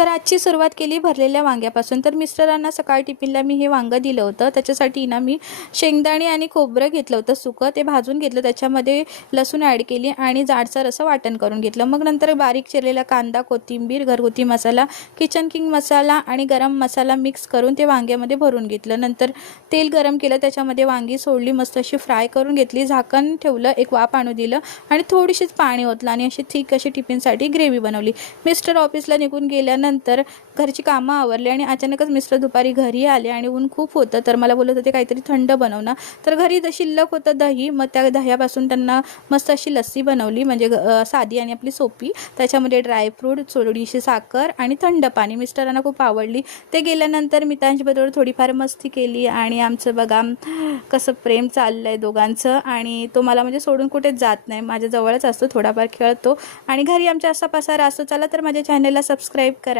तर आजची सुरुवात केली भरलेल्या वांग्यापासून। तर मिस्टरांना सकाळ टिफिनला मी हे वांगं दिलं होतं। त्याच्यासाठी ना मी शेंगदाणे आणि खोबरं घेतलं होतं सुकं, ते भाजून घेतलं, त्याच्यामध्ये लसूण ॲड केली आणि जाडसर असं वाटण करून घेतलं। मग नंतर बारीक चिरलेला कांदा, कोथिंबीर, घरगुती मसाला, किचन किंग मसाला आणि गरम मसाला मिक्स करून ते वांग्यामध्ये भरून घेतलं। नंतर तेल गरम केलं, त्याच्यामध्ये वांगी सोडली, मस्त अशी फ्राय करून घेतली, झाकण ठेवलं, एक वाफ आणू दिलं आणि थोडीशीच पाणी ओतलं आणि अशी थिक अशी टिफिनसाठी ग्रेव्ही बनवली। मिस्टर ऑफिसला निघून गेल्यानंतर घरची कामं आवरली आणि अचानकच मिस्टर दुपारी घरी आले आणि ऊन खूप होतं, तर मला बोलत होते काहीतरी थंड बनव ना। तर घरी शिल्लक होतं दही, मग त्या दह्यापासून त्यांना मस्त अशी लस्सी बनवली, म्हणजे साधी आणि आपली सोपी। त्याच्यामध्ये ड्रायफ्रूट, थोडीशी साखर आणि थंड पाणी। मिस्टरांना खूप आवडली। ते गेल्यानंतर मी त्यांच्याबरोबर थोडीफार मस्ती केली आणि आमचं बघा कसं प्रेम चाललं आहे दोघांचं, आणि तो मला म्हणजे सोडून कुठेच जात नाही, माझ्या जवळच असतो, थोडाफार खेळतो आणि घरी आमच्या असा पसारा असतो। चला तर माझ्या चॅनलला सबस्क्राईब करा।